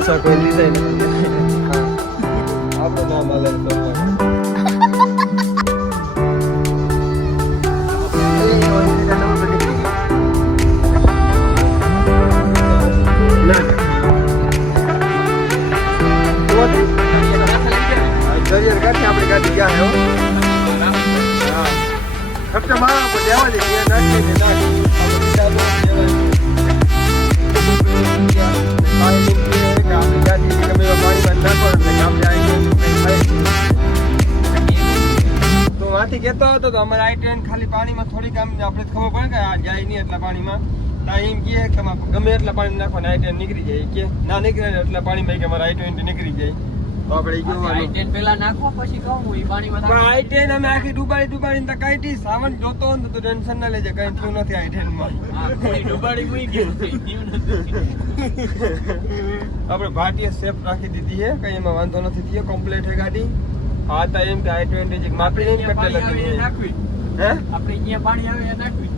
પૈસા કોઈ લીધા નથી. આપણું નામ હાલે તો આપણે ગાડી ગયા હો. ખર્ચા મારા પર દેવા દે નાખીને તો વાથી કહેતો હતો તો અમારે આ ટ્રેન ખાલી પાણીમાં થોડીક આમ આપણે ખબર પડે કે આ જાય નહીં એટલા પાણીમાં તો એમ કહે કે ગમે એટલા પાણી નાખવાના આ ટ્રેન નીકળી જાય કે ના નીકળે ને એટલા પાણીમાં કે અમારે I-20 નીકળી જાય તો આપણે પેલા નાખો પછી કહું એ પાણીમાં I-10 અમે આખી ડુબાડીને તો કાઢી સાવન જોતો હોય તો ટેન્શન ના લેજે કઈ થયું નથી I-10 માં ડુબાડી મૂકી ગયું આપણે ભાટીએ સેફ રાખી દીધી છે કઈ એમાં વાંધો નથી થયો કમ્પ્લીટ છે ગાડી હા તો એમ કે I-20 જે માપી નહીં કેટલે લગી નાખવી હે આપણે અહીંયા પાણી આવે એ નાખવી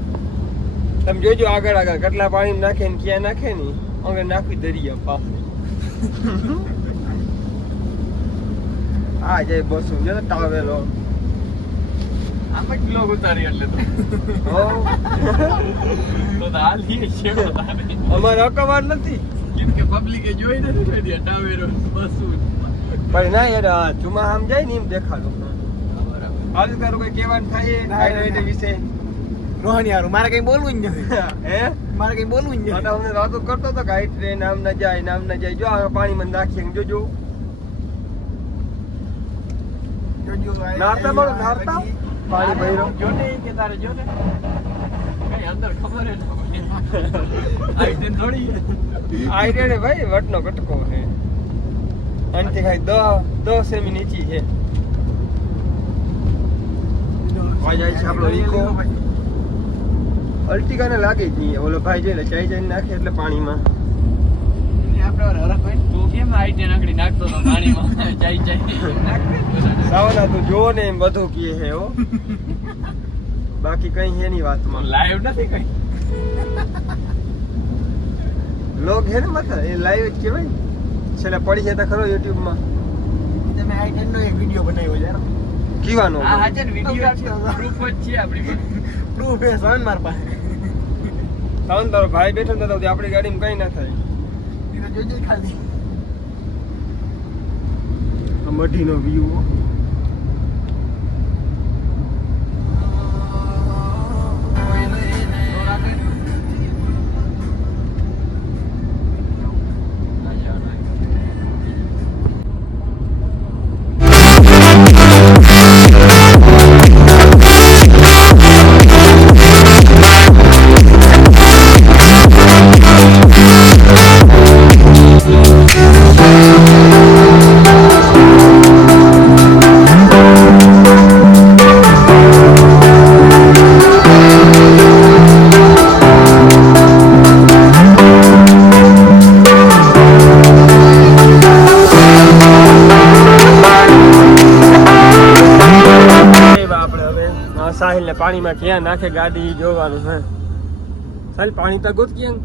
તમે જોજો આગળ કેટલા પાણી નાખે ને ક્યાં નાખે ને આગળ નાખવી દરિયા પાસે આ જાય બસું જો ટાવેલો આમ જ બ્લોગ ઉતારી એટલે તો હાલી છે અમારે અકવાર નથી કેમ કે પબ્લિકે જોઈ નથી કોઈ ટાવેરો બસું પણ ના યાર ચુમા આમ જાય ને એમ દેખાડો હાલ તારું કઈ કહેવાનું થાય I-20 વિશે રોહન યાર મારે કઈ બોલવું જ નથી હે મારે કઈ બોલવું જ નથી અમને વાતો કરતો હતો કે I-train આમ ના જાય જો આ પાણીમાં નાખીએ જોજો નારતા મળો નારતા પાણી ભર્યો જોને કે તારે જોને કઈ અંદર ખબર હે I-10 થોડી I-20 ભાઈ વટનો કટકો છે આનથી ખાઈ 10 સેમી નીચી છે આ જાય છે આપણો ઈકો અલ્ટિકાને લાગે જ નહીં ઓલો ભાઈ જોઈ લે ચાઈ નાખે એટલે પાણીમાં આપણે હરખ તું કેમ I-10 આકડી નાખતો તો પાણીમાં ચાઈ સાવના તું જો ને એમ બધું કહે છે હો બાકી કઈ છે નહીં વાતમાં લાઈવ નથી કઈ લોગ હે ને માથા એ લાઈવ જ કહેવાય છેલ્લે પડી છે તો ખરો YouTube માં તમે I-10 નો એક વિડિયો બનાવ્યો યાર કીવાનો આ હાજર વિડિયો છે પ્રૂફ જ છે આપણી પાસે પ્રૂફ હે સોન માર પાસે સાવન તારો ભાઈ બેઠો નતો તો આપણી ગાડીમાં કઈ ના થાય એ જોજો ખાલી આ મઢીનો વ્યૂ સાહિલ ને પાણીમાં ક્યાં નાખે ગાડી જોવાનું હે સાહિલ પાણી તો ગોત ક્યાં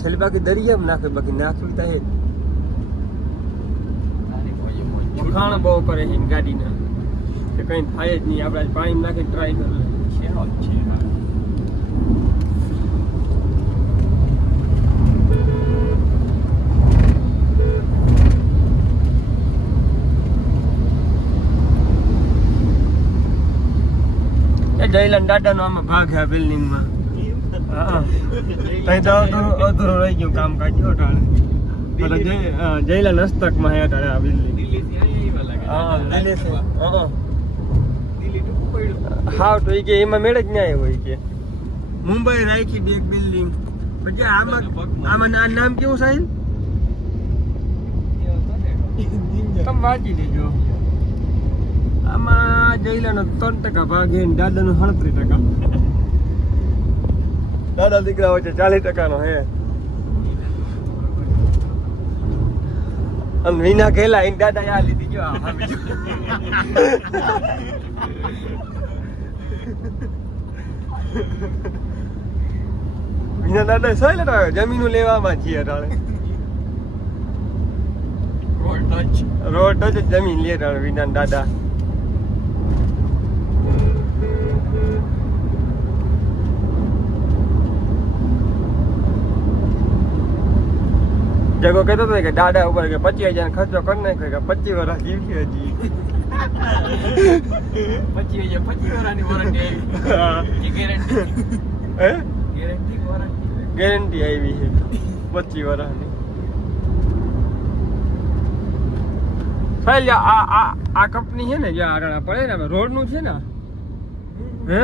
છેલ્લી બાકી દરિયામાં નાખે બાકી નાખવી તો હે વખાણ બહુ કરે છે ગાડીના કે કઈ થાય જ નહીં આપણે પાણીમાં નાખી ટ્રાય કરી જયલાલ દાદા નો આમાં ભાગ છે બિલ્ડિંગ માં તઈ તો અધૂરો રહી ગયું કામકાજ જયલાલ હસ્તક માં હે આ બિલ્ડિંગ હા તો એ કે એમાં મેળ જ ન્યાય હોય કે મુંબઈ રાખી બે બિલ્ડિંગ પછી આમાં આ નામ કેવું સાહેબ તમે વાંચી લેજો આમાં જયલાનો 3% ભાગ છે દાદાનો 37%. દાદા દીકરા વચ્ચે 40% નો હે આમ વિના ખેલા ઈ દાદા આ લીધી જો આ બીજું એના દાદા સાહેબ જમીન લેવામાં છીએ અટાણે રોડ જ જમીન લે અટાણે વિના દાદા જગો કહેતો હતો કે દાદા ઉપર કે 25,000 ખર્ચો કરી નાખ્યો કે 25 વર્ષ જીવશે હજી 25 વર્ષની વોરંટી આવી ગેરંટી હે ગેરંટી વોરંટી ગેરંટી આવી છે 25 વર્ષની સાહેબ આ કંપની છે ને જ્યાં આગળ પડે ને રોડ નું છે ને હે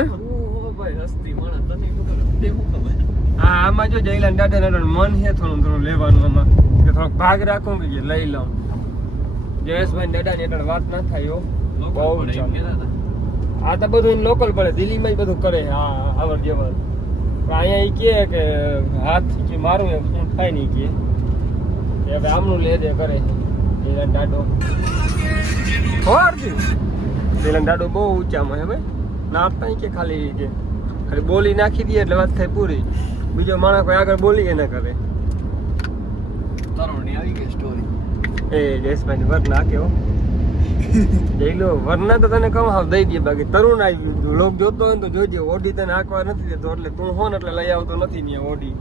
ભાઈ હસ્તી માણસ તને ખબર તે હું ખબર આમાં જો જયલાલ દાદા મન છે થોડું લેવાનું આમાં કે થોડોક ભાગ રાખું કે લઈ લઉં જયેશભાઈ દાદા ની એટલે વાત ના થાય હો બહુ ચાલે. આ તો બધું લોકલ પડે દિલ્હીમાં બધું કરે હા આવર જવર અહીંયા ઈ કે હાથ થી મારું એમ શું થાય નહીં કે હવે આમનું લે દે કરે જયલાલ દાદો હોરજી જયલાલ દાદો બહુ ઊંચામાં હે ભાઈ ના આપતા કે ખાલી બોલી નાખી દઈએ એટલે વાત થાય પૂરી બીજો માણસ કોઈ આગળ બોલી ના કરે તરુણની આવી ગઈ સ્ટોરી એ જયેશભાઈ ની વર નાખ્યો જઈલો વરના તો તને કહું હાવ દઈ દે બાકી તરુણ આવી લોક જોતો હોય તો જોઈજે ઓડી તને આંકવા નથી દેતો એટલે તું હો ને એટલે લઈ આવતો નથી ને ઓડી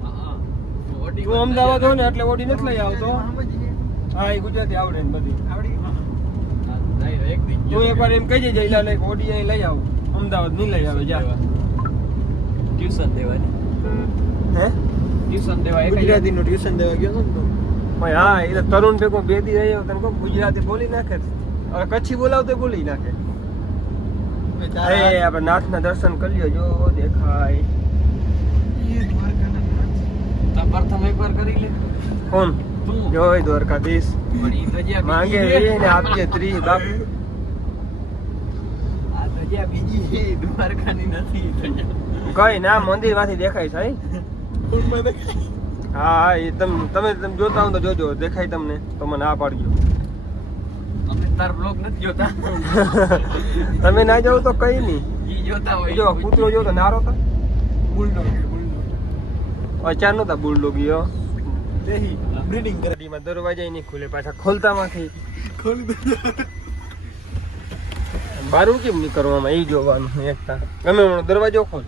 તું અમદાવાદ હો ને એટલે ઓડી નથી લઈ આવતો હા એ ગુજરાતી આવડે ને બધી તું એકવાર એમ કહેજે જઈલા લઈ ઓડી અહીં લઈ આવ અમદાવાદ નહીં લઈ આવે જા ટ્યુશન દેવાની હે ટ્યુશન દેવા ગુજરાતી નું ટ્યુશન દેવા ગયો ને ભાઈ હા એ તો તરુણ ભેગો બે દી રહ્યો તને કહું ગુજરાતી બોલી નાખે હવે કચ્છી બોલાવતો બોલી નાખે એ આપણે નાથના દર્શન કરી લ્યો જો દેખાય પ્રથમ એકવાર કરી લે કોણ તું જોય દ્વારકાધીશ પણ ઈ ધજિયા માંગે રે ને આપજે 30 બાપ આ ધજિયા બીજી દ્વારકાની નથી ધજિયા કઈ ના મંદિર માંથી દેખાય સાહેબ હા એ તમે જોતા હો તો જોજો દેખાય તમને તો મને આ પાડજો અમે તાર બ્લોગ નથી જોતા તમે ના જાવ તો કઈ નહીં ઈ જોતા હોય જો કૂતરો જો તો નારો તો બુલડોગ અચાનક નતા બુલડોગ ગયો દેહી બ્રીડિંગ કરે ગાડીમાં દરવાજા નહીં ખુલે પાછા ખોલતામાંથી ખોલી દે બારું કેમ નહીં કરવામાં એ જોવાનું એકતા ગમે મને દરવાજો ખોલ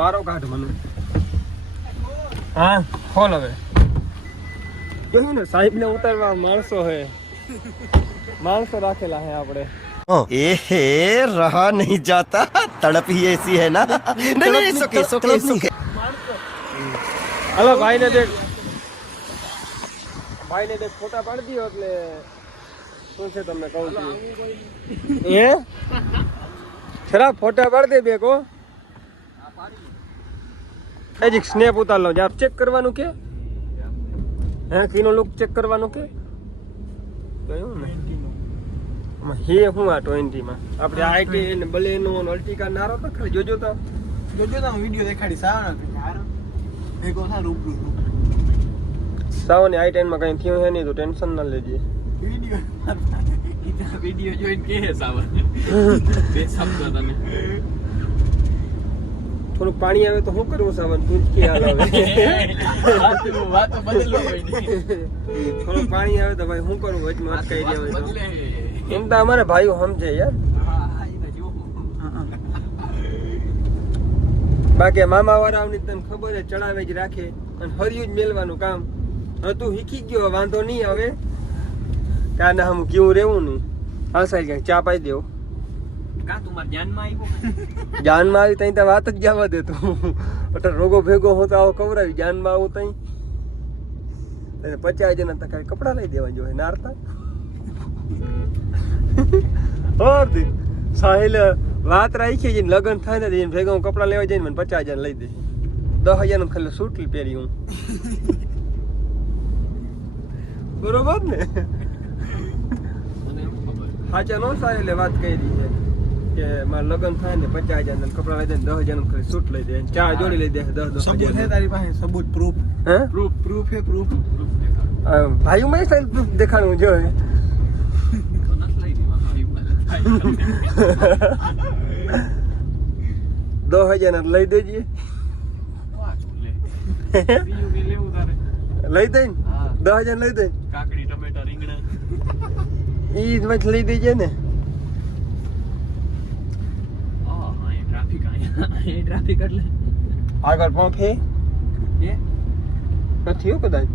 બારો કાઢ મને હા ખોલ હવે કહ્યું ને સાહેબ ને ઉતારવા માણસો હે માણસો રાખેલા હે આપણે एहे रहा नहीं जाता तड़प ही ऐसी है ना नहीं सुके હલો ભાઈ ને દેખ ફોટા પાડી દો એટલે શું છે તમને કહું છું એ ખરા ફોટા પાડી દે બેકો હજી સ્નેપ ઉતાર લો આપ ચેક કરવાનું કે હે કીનો લુક ચેક કરવાનું કે કયું ને હે હું આ 20 માં આપણે આઈટી ને બલેનો ને અલ્ટિકા નારો તો ખાલી જોજો તો વિડિયો દેખાડી સાવનો યાર એક ઓસા રૂબરૂ સાવ ને આઈ ટાઈમ માં કઈ થયું હે નહીં તો ટેન્શન ના લેજે વિડિયો જોઈને કે હે સાવન બે શબ્દ તને થોડું પાણી આવે તો શું કરવું સાવન તું જ કે હાલ આવે વાતો બદલો હોય થોડું પાણી આવે તો ભાઈ શું કરવું વચમાં અટકાઈ દેવાય તો બદલે એમ તો અમારે ભાઈઓ સમજે યાર હા ઈ તો જો બાકી મામા વાળાની તને ખબર છે ચડાવે જ રાખે અને હરિયું જ મેલવાનું કામ હવે તું શીખી ગયો વાંધો નહીં હવે કાને હમ કેવું રહેવું નહીં હા સાહેબ ક્યાંક ચા પાઈ દેવો કા તું માર ધ્યાનમાં આવ્યો જાનમાં આવી તઈ તો વાત જ જવા દે તું એટલે રોગો ભેગો હોતો આવો કવરાવી જાનમાં આવું તઈ 50 જણા તો ખાલી કપડા લઈ દેવા જોઈએ નારતા ઓરતી સાહેલ વાત રાખી છે લગન થાય ને ભેગા હું કપડા લેવા જઈને મને 50,000 લઈ દે 10,000 નું ખાલી સૂટ પહેરી હું બરોબર ને મને એમ ખબર સાચા નો સાહેલે વાત કરી છે કે મારા લગન થાય ને 50,000 ના કપડા લઈ દે 10,000 નું ખાલી સૂટ લઈ દે ચાર જોડી લઈ દે 10,000 તારી પાસે સબૂત પ્રૂફ હે પ્રૂફ હે પ્રૂફ ભાઈ મેં સાહેબ પ્રૂફ દેખાડવું જોઈએ તો નથી લઈ દેવા મારી ઉપર 10,000 લઈ દેજે બીજું કઈ લેવું તારે? લઈ દઈ ને હા. 10,000 લઈ દઈ કાકડી, ટમેટા, રીંગણા. ઈ જ મત લઈ દેજે ને. અહીં ટ્રાફિક, અહીં ટ્રાફિક એટલે આગળ પંપ હે એ નથી હો કદાચ.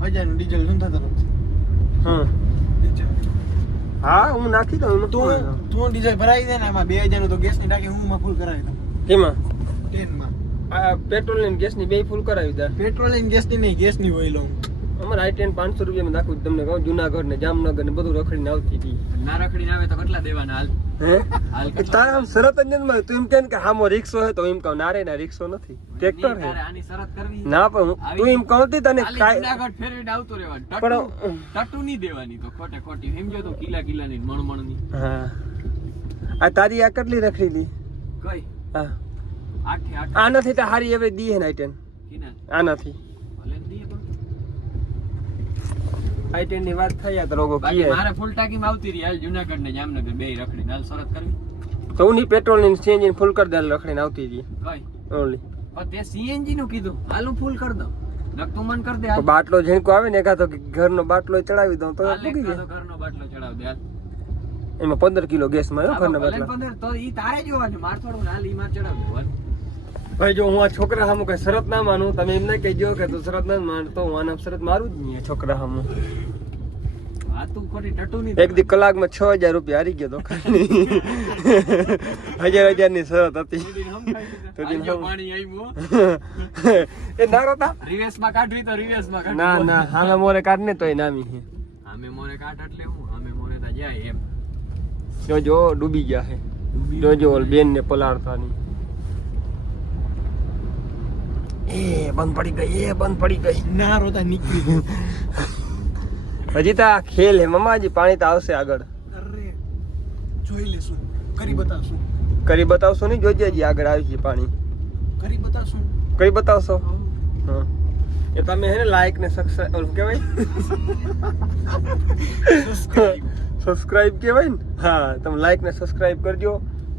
1000 નું ડીઝલ નથી થતું નથી. હા હા હું નાખી દઉં એમાં તું શું? તું ડીઝલ ભરાઈ દે ને એમાં 2000 નું તો ગેસ ની ટાંકી હું માં ફૂલ કરાવી દઉં કેમાં 10 માં. આ પેટ્રોલ ને ગેસ ની બે ફૂલ કરાવી દે. પેટ્રોલ ની ગેસ ની નહીં, ગેસ ની હોય લઉં. અમારે I-10 500 રૂપિયામાં નાખું તમને કહું. જુનાગઢ ને જામનગર ને બધું રખડીને આવતી હતી. ના રખડીને આવે તો કેટલા દેવાના? હાલ હે હાલ એ તારા આમ શરત જ નથી મળે. તું એમ કે હામો રિક્ષો હે તો એમ કહું ના રે ના રિક્ષો નથી ટ્રેક્ટર હે. તારે આની શરત કરવી. ના પણ તું એમ કહું તી તને ખાલી કાંઈ જુનાગઢ ફેરવીને આવતો રહેવાનું. પણ ટટુ નહીં દેવાની તો ખોટે ખોટી સમજો તો કિલ્લાની મણમણની. હા આ તારી આ કેટલી રખડી કઈ હા 8 આ નથી તો હારી એવરેજ દી હે ને I-10 કિના આ નથી ભલે ને દીએ પણ. I-10 ની વાત થઈ તો રોગો બાકી કીએ મારે ફૂલ ટાંકીમાં આવતી રહી હાલ જુનાગઢ ને જામનગર બે રખડીને હાલ શરત કરવી. તો ઉની પેટ્રોલ ની સીએનજી ફૂલ કરી દે રખડીને આવતી હતી કઈ ઓનલી. પણ તે સીએનજી નું કીધું હાલ હું ફૂલ કરી દઉં. નક તું મન કર દે તો હાલ. બાટલો ઝીણકો આવે ને એકાદો ઘરનો બાટલો ચડાવી દઉં તો હાલ એક મૂકી કાંતો જાય. ઘરનો બાટલો ચડાવ દે હાલ. એમાં 15 કિલો ગેસ માં હા, ઘરના ભલે ને બાટલા. 15 તો ઈ તારે જોવાનું માર થોડું હાલ ઈ માર ચડાવ દે હાલ. ભાઈ જો હું આ છોકરા સામું કઈ શરત ના માનું તમે એમ ના કહેજો કે તું શરત ના માનતો હું આના શરત મારું જ નહીં છોકરા સામું. આ તું ખોટી ટટુ નહીં એક દી કલાકમાં 6000 રૂપિયા હારી ગયો તો ખાલી 1000 ની શરત હતી. તો દિન હમ. પાણી આવ્યું એ ના રોતા રિવેસમાં કાઢવી તો રિવેસમાં કાઢવી. ના ના હામે મોરે કાઢ ને તોય નામી હે. આમે મોરે કાઢ એટલે હું આમે મોરે તા જાય એમ. જોજો ડૂબી ગયા હે. જોજો ઓલ બેન ને પલાળતાની. એ બંધ પડી ગઈ એ બંધ પડી ગઈ. ના રોતા નીકળી ગયું. હજી તો આ ખેલ હે મમ્માજી પાણી તો આવશે આગળ. અરે જોઈ લેશું, કરી બતાવશું. કરી બતાવશો નહીં જોજે હજી આગળ આવી છે પાણી. કરી બતાવશું. કરી બતાવશો હા એ તમે હે ને લાઈક ને સબસ્ક્રાઇબ ઓલું કહેવાય સબસ્ક્રાઇબ કહેવાય ને હા તમે લાઈક ને સબસ્ક્રાઇબ કરજો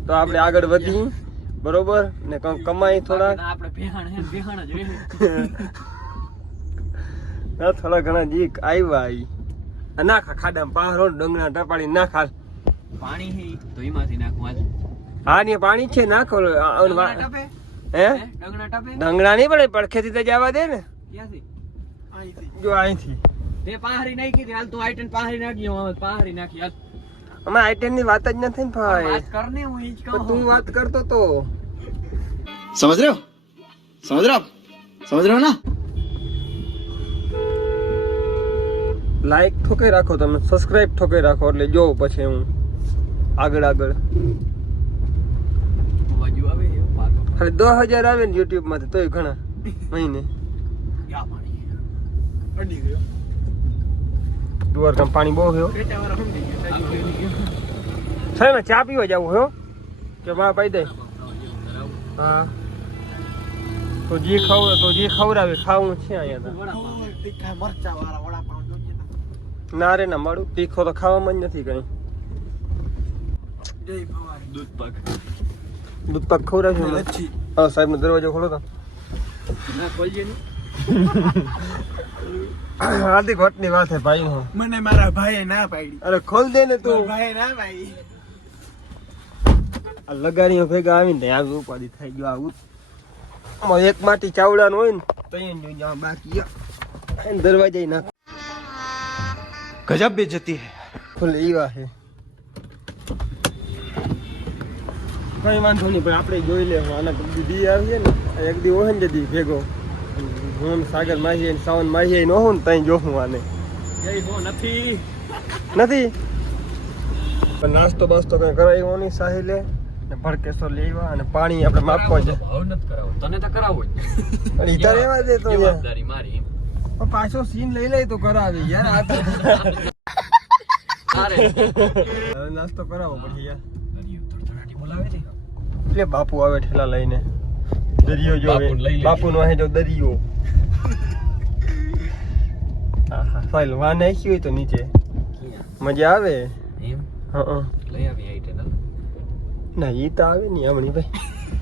તો આપણે આગળ વધીએ બરોબર ને કમાઈ થોડા બાકી આપણે ભેહાણ હે ભેહાણ જ રહે. થોડા ઘણા જીક આવ્યા ઈ નાખા ખાડામાં પાહરો ડંગણા ટપાડી નાખા પાણી હે ઈ તો એમાંથી નાખું હાલ. હા ને પાણી છે નાખો ડંગણા ટપે હે ડંગણા ટપે ડંગણા નહીં પડે પડખેથી તો જવા દે ને ક્યાંથી અહીંથી. જો અહીંથી તે પાહરી નાખી હતી હાલ તું આઈટન પાહરી નાખી હું હવે પાહરી નાખી હાલ. અમે I-10 ની વાત જ નથી ને ભાઈ વાત કરને હું ઈ જ તો કહું. તું વાત કરતો તો समझ रहे हो, समझ रहे हो आप, समझ रहे हो ना. લાઈક ઠોકાઈ રાખો તમે સબસ્ક્રાઇબ ઠોકાઈ રાખો એટલે જોઉં પછી હું આગળ બાજુ આવે એવું પાકો. ખાલી 10,000 આવે ને YouTube માંથી તોય ઘણા મહિને યા પાણી અડી ગયો. દ્વારકામાં પાણી બહુ થયો પેટાવાળા સમજી ગયા. હાલ કોઈ નહીં. છે ને ચા પીવા જવું હો કે માં પાઈ દે હા તો જે ખવડાવે ખાવું છે અહીંયા વડાપાવ. તીખા મરચા વાળા વડાપાવ જોઈએ ને. તો ના રે ના મારું તીખો તો ખાવામાં જ નથી કઈ જય ભવાની. દૂધ પાક દૂધ પાક ખવડાવજો ને લચ્છી. હા સાહેબનો દરવાજો ખોલો તો ના ખોલજે ને. હાર્દિક વટની વાત હે ભાઈ હું મને મારા ભાઈએ ના પાડી. અરે ખોલ દે ને તું મારા ભાઈએ ના પાડી. આ લગાડીઓ ભેગા આવીને ત્યાં આવી ઉપાધિ થઈ ગયો આવું આમાં એક માટી ચાવડાનું હોય ને તો એને જોઈ જાવ બાકી એને દરવાજે નાખ गजब बेइज्जती है ફૂલ એવા છે કઈ વાંધો નહીં પણ આપણે જોઈ લેવું આના દી આવીએ ને એક દી હોય ને દી ભેગો હું સાગર માહી સાવન માહી નો હું ને ત્યાં જોઉં આને જય હો નથી નથી પણ નાસ્તો બાસ્તો કઈ કરાવ્યો નહીં સાહિલે ને ભડકેસો લેવા અને પાણી આપણે માપવા છે ભાવ નથી કરાવો તને તો કરાવો જ. અને ઈધર રહેવા દે તો યાર. જવાબદારી મારી એમ. પણ પાછો સીન લઈ લે તો કરાવે યાર આ તો અરે હવે નાસ્તો કરાવો પછી યાર દરિયો તડતડાટી બોલાવે છે. એટલે બાપુ આવે ઠેલા લઈને દરિયો જોવે બાપુને લઈ લે. બાપુનો અહીં જો દરિયો આહા ફાઇલ વા નાખી હોય તો નીચે મજા આવે એમ હા લઈ આવી આઈટમ ના ઈ તો આવે નહીં હમણી ભાઈ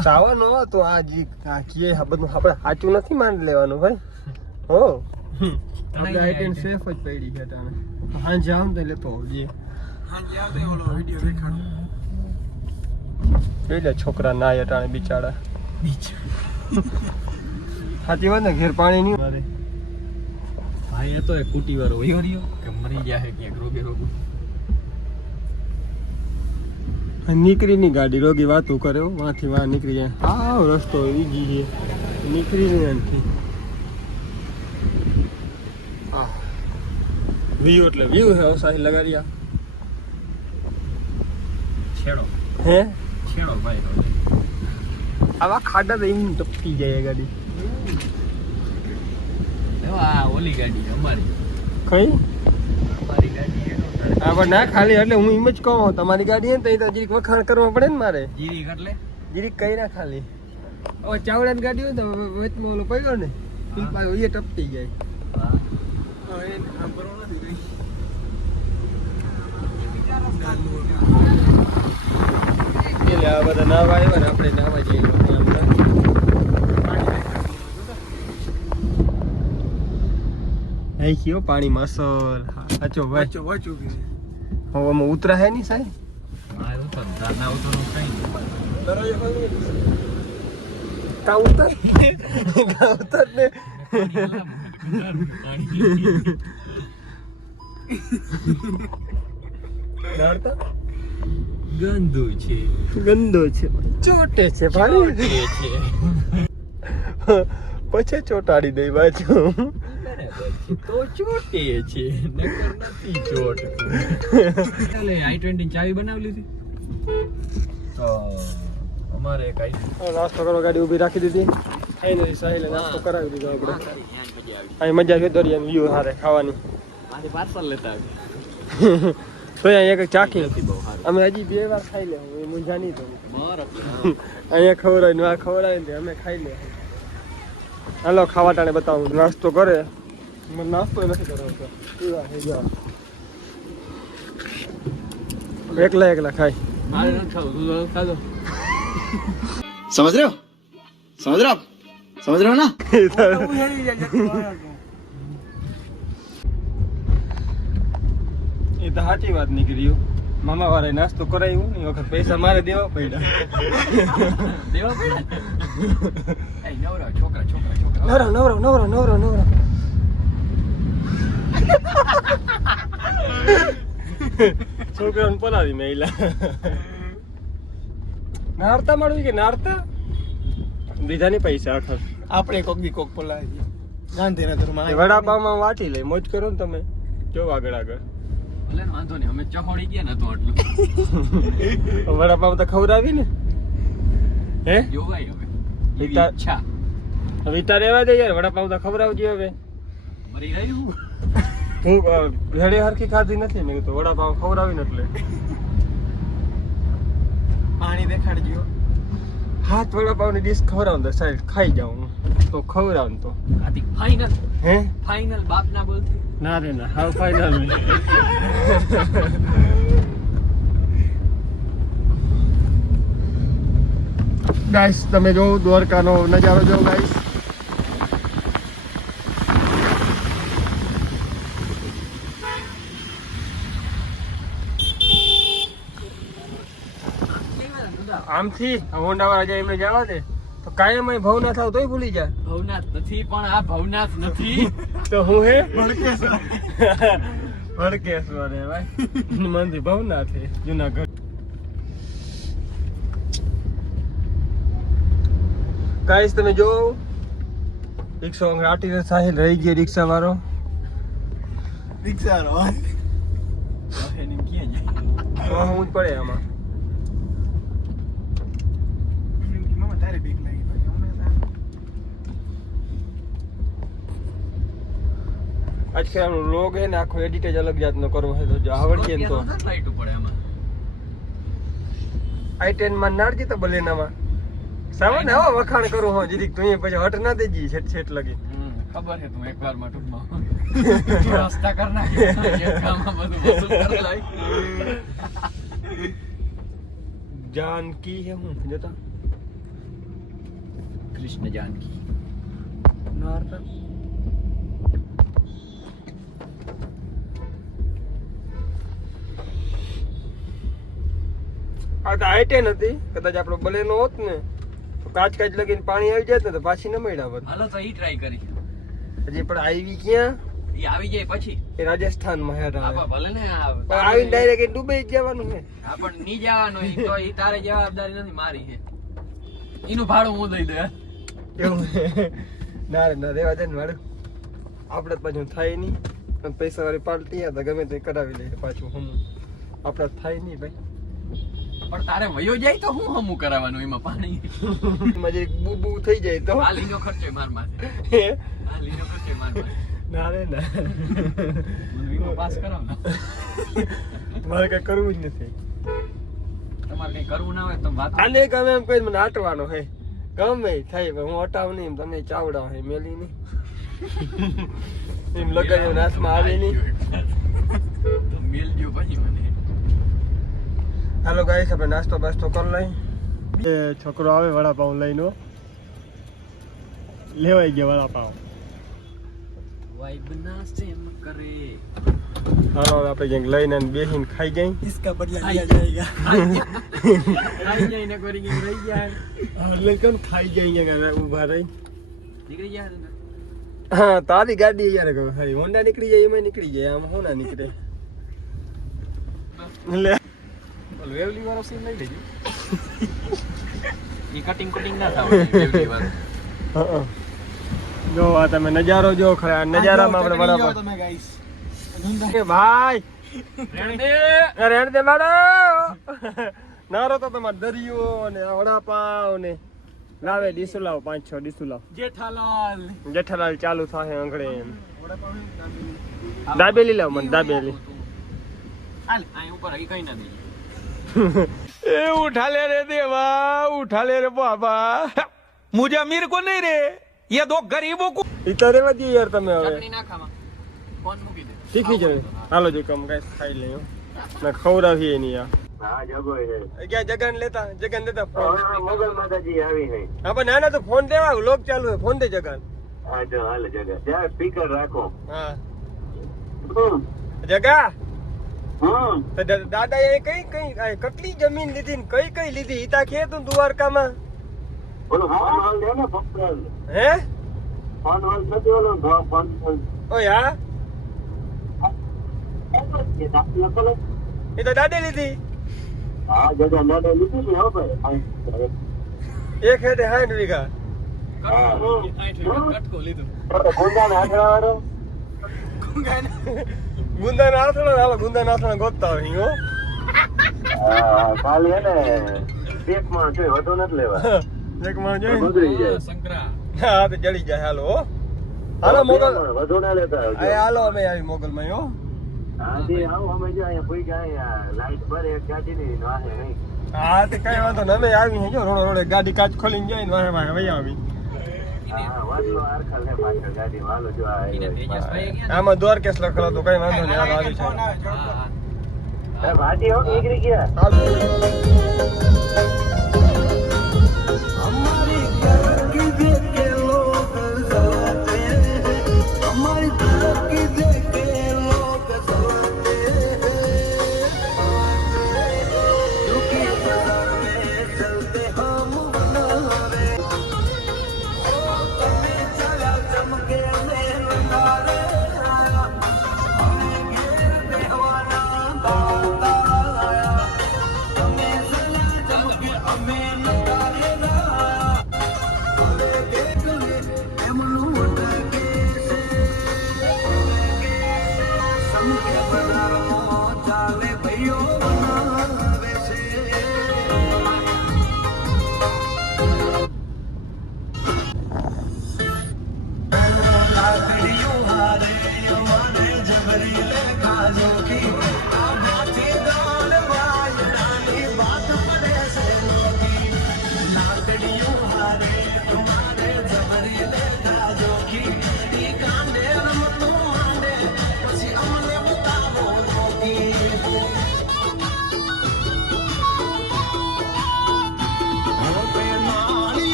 સાવાનો તો આ જી આ કીએ આ બધું આપણે સાચું નથી માની લેવાનું ભાઈ હો આપણે આઈટમ સેફ જ પડી છે તાણે હા જાવ તો લેતો આવજે હાંજે આવતે ઓલો વિડિયો દેખાડો એટલે છોકરા ના અટાણે બિચારા સાચી વાત ને ઘેર પાણી નહીં મારે ભાઈ એ તો એક કુટી વાળો વયો રહ્યો કે મરી જાય ક્યાંક રોગે રોગું નીકળીની ગાડી રોગી વાતું કરે વાંથી વાં નીકળી જાય હા રસ્તો ઈજી છે નીકળીને એનાથી વ્યૂ એટલે વ્યૂ હે સાહી લગાડ્યા છેડો હે છેડો ભાઈ આવા ખાડા તો એમ ટપકી જાય એ ગાડી આ ઓલી ગાડી અમારી કઈ અમારી ગાડી એનો હા પણ ના ખાલી એટલે હું એમ જ કહું તમારી ગાડી હે ને તો એ તો જીરીક વખાણ કરવા પડે ને મારે જીરી એટલે જીરીક કઈ ના ખાલી હવે ચાવડાની ગાડી હોય ને તો વચમાં ઓલો પડ્યો ને એ પાછો એ ટપકી જાય હા હવે આમ કરવું નથી એટલે આ બધા નાવા આવ્યા ને આપણે નાવા જઈએ હે કયો પાણી માસલ સાચો ભાઈ વાંચો વાંચો કે હવે અમે ઉતરા હે નહીં સાહેબ આ તો દાના ઉતરનું કઈ કા ઉતર કા ઉતર ને ડરતા ગંદુ છે ગંદો છે ચોટે છે ભાઈ ચોટે છે પછી ચોટાડી દઈ બાજુ તો ચોટે છે નકર નથી ચોટતું ચાલે i20 ચાવી બનાવી લીધી તો અમારે કઈ નાસ્તો કરવા ગાડી ઊભી રાખી દીધી ખાઈને સાહેલે નાસ્તો કરાવી દીધો આપણે અહીં મજા છે દરિયાનો વ્યૂ હારે ખાવાની આથી પાર્સલ લેતા આવી તો અહીંયા એક ચાખી નથી બહુ સારું અમે હજી 2 વાર ખાઈ લે એ મુંજા નહીં તો મારો અહીંયા ખવડાવીને આ ખવડાવીને અમે ખાઈ લે હાલો ખાવા ટાણે બતાવું નાસ્તો કરે મને નાસ્તો નથી કરાવતો એકલા એકલા ખાય મારે નથી ખાવું તું ખાધો समझ रहे हो समझ रहे हो आप समझ रहे हो ना એ તો સાચી વાત નીકળ્યું મામા વાળાએ નાસ્તો કરાવ્યું એ વખત પૈસા મારે દેવા પડ્યા દેવા પડ્યા એ નવરા છોકરા છોકરા છોકરા નવરો નવરો નવરો નવરો નવરો છોકરાને પલાવી મેલા નારતા મળવી કે નારતા બીજા ની પૈસા આખા આપણે કોક દી કોક પોલાવી ગાંધીનગરમાં વડાપાવમાં વાટી લઈ મોજ કરો ને તમે જો આગળ આગળ ભલે ને વાંધો નહીં અમે ચહોડી ગયા ને તો આટલું વડાપાવ તો ખવડાવી ને હે જોવાય હવે વિતા- ઈચ્છા વિતા રહેવા દે યાર વડાપાવ તો ખવડાવજે હવે મરી રહ્યું હું ભેળે હરખી ખાધી નથી મેં તો વડાપાવ ખવડાવીને એટલે પાણી દેખાડજો હાથ વડાપાવની ડીશ ખવડાવું તો સાહેબ ખાઈ જાઉં તો ખવડાવું તો આથી ફાઇનલ હે ફાઇનલ બાપ ના બોલતી ના રે ના હાવ ફાઇનલ ગાઈસ તમે જો દ્વારકાનો નજારો જો ગાઈસ આમથી હોન્ડાવાળા જાય એમને જવા દે તો કાયમ અહીં ભવનાથ આવ તોય ભૂલી જા ભવનાથ નથી પણ આ ભવનાથ નથી તો હું હે ભડકેશ્વર હે ભાઈ મંદિર ભવનાથ હે જુનાગઢ ગાઈસ તમે જો રિક્ષા આટીને સાહેલ રહી ગઈ રિક્ષા વાળો રિક્ષા રો એને ક્યાં જાય હું જ પડે આમાં મામા તારે બીક લાગી ભાઈ અમને આજકાલ લોગ હે ને આખો એડિટ જ અલગ જાતનો કરવો છે તો જો આવડશે ને તો લાઈટ પડે આમાં i10 માં નાડજી તો બલેનામાં સામાન હો વખાણ કરું હો જીરીક તું પછી હટ ના દેજી છેટ છેટ લગી ખબર છે તું એકવાર માં ટૂંકમાં રસ્તા કર નાખી એક કામમાં બધું વસૂલ કરી લાય જાનકી હે હું જતા કૃષ્ણ જાનકી. આ તો હાઈટે નથી, કદાચ આપણો બલેનો હોત ને તો કાચ લગીને પાણી આવી જાય ને તો પાછી ન મળ્યા હોત. હાલો તો ઈ ટ્રાય કરી. હજી પણ આવી ક્યાં? ઈ આવી જાય પછી એ રાજસ્થાનમાં હેઠ આવે. ભલે ને પણ આવીને ડાયરેક્ટ ડૂબાઈ જ જવાનું છે. હા પણ નહીં જવાનું, ઈ તો ઈ તારે જવાબદારી નથી, મારી છે. ઈનું ભાડું હું દઈ દઉં. કેવું? ના રે ના, રેવા દે ને વાળું. આપણે પાછું થાય નહીં. અને પૈસા વાળી પાર્ટી હતા, ગમે તે કરાવી લઈએ પાછું હમ. આપણે થાય નહીં ભાઈ. પણ તારે વયો જાય તો હું હમું કરાવવાનું એમાં પાણી? એમાં જે બુ બુ થઈ જાય તો આ લીનો ખર્ચો માર માથે. હે? આ લીનો ખર્ચો માર માથે. ના રે ના, મને વીમો પાસ કરાવ ને. મારે કઈ કરવું જ નથી. તમારે કઈ કરવું ના હોય તો વાત. આને ગમે એમ કહી મને આટવાનો હે, ગમે થાય પણ હું હટાવ નહીં, તમે ચાવડા હે મેલી નહીં. એમ લગાડ્યો હાથમાં આવે નહીં. તો મેલજો પછી મને. હાલો ગાઈસ, આપણે નાસ્તો બાસ્તો કરી લઈ. એ છોકરો આવે વડાપાઉં લઈને, લેવાઈ ગયા વડાપાઉં. વાઈબ ના સેમ કરે. હાલો હવે આપણે ક્યાંક લઈને બેસીને ખાઈ જાય. इसका बदला लिया जाएगा. ખાઈ જાય ને કરી ગઈ રહી જાય. એટલે કેમ ખાઈ જાય ક્યાંક ઊભા રહી. નીકળી જાય ને. હા, તારી ગાડી યાર ખરી હોન્ડા નીકળી જાય એમાં નીકળી જાય, આમ હોના નીકળે. લે બોલ વેવલી વાળો સીન લઈ લેજો. ઈ કટિંગ ના થાવ વેવલી વાળો. હા, જો આ તમે નજારો જો ખરા, નજારામાં આપણે વડાપાઉં. તમે ગાઈસ. એ ભાઈ રેણ દે. રેણ દે મારો નારો તો તમારે દરિયો ને આ વડાપાવ ને લાવે. ડીસુ લાવ, 5-6 ડીસુ લાવ. જેઠાલાલ. જેઠાલાલ ચાલુ થાય આંગળે એમ. વડાપાઉં દાબેલી. દાબેલી લાવ મને, દાબેલી. હાલ આ ઉપર ઈ કઈ ના દે. ए उठा ले रे देवा, उठा ले रे बाबा, मुझे अमीर को नहीं रे, ये दो गरीबों को. ઈ તો રેવા દે યાર તમે હવે. ચટણી ના ખાવા. કોણ મૂકી દે. શીખી જાય. હાલો જો કમ ગાઈસ ખાઈ લઈએ ના ખવડાવીએ નહીં આ. હા જગો છે. ક્યાં જગન લેતા, જગન દેતા ફોન. મોગલ માતાજી આવી છે. હા પણ નાના તો ફોન દેવા, લોક ચાલુ છે, ફોન દે જગન. હા જો હાલ જગા. ત્યાં સ્પીકર રાખો. હા હમ. જગા. હમ. તો દાદા એ કઈ કેટલી જમીન લીધી ને કઈ લીધી ઈતા કે તું દ્વારકામાં? ઓલો ફોન વાલ દે ને પકડ. હે ફોન વાલ નથી ઓલો ફોન વાલ. ઓય હા, એ દાખલા કરો. એ તો દાદે લીધી. હા જગા નાડે લીધી ને હો ભાઈ. એક હેઠે 60 વીઘા. કટકો લીધું. ગુંદાના આંધળા વાળો. ગુંદા નાથણા, હાલો ગુંદા નાથણા ગોતતા હોય હો. હા ખાલી હે ને પેકમાં જોઈ વધુ નથી લેવા. એક માં જોઈ ગુજરી જાય. સંકરા. હા તો જડી જાય. હાલો હો, હાલો મોગલ. વધુ ના લેતા આવજો. અરે હાલો અમે આવી મોગલ માં હો. હા જી આવો અમે જો અહીંયા ભૂઈ ગયા લાઈટ પર એક ગાડી ની નાહે નહીં. હા તે કઈ વાંધો ને, અમે આવી જો રોડે ગાડી કાચ ખોલીને જાય ને વાહે વહી આવી. હા વાલો આરખલ હે પાછળ ગાડી વાલો જો આ એને તેજસભાઈ ગયા. આમાં દ્વારકેશ લખેલો તો કઈ વાંધો નહીં. હાલો આવી છે. હા હા. ભાજી હો નીકળી ગયા.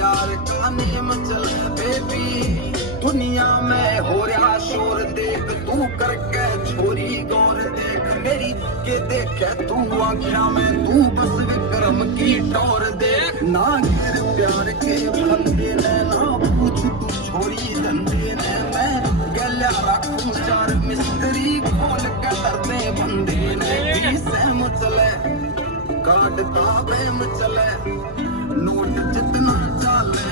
यार का नेम चले बेबी दुनिया में हो रहा शोर देख तू करके छोरी गौर देख मेरी के देखे तू आँखियां में तू बस विक्रम की टोर देख ना गिर प्यार के बंदे ने ना पूछ तू छोरी धंधे ने मैं गल्या रखूं चार मिस्त्री खोल के करते बंदे ने सैम चले काटता बेम चले नोट जितना चले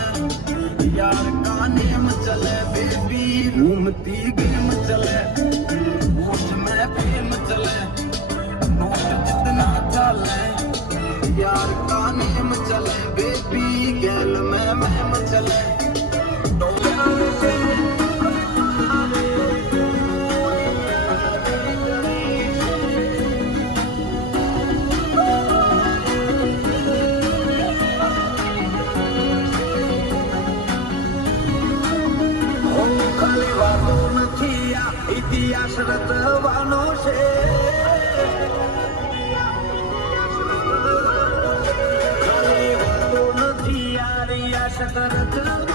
यार का नेम चले बेबी घूमती गेम चले होश में प्रेम चले नोट जितना चले यार का नेम चले बेबी गैल में मैम चले ખાલી વાતો નથી આ ઇતિહાસ રચવાનો છે ખાલી વાતો નથી આ રિયાસત રચવાનો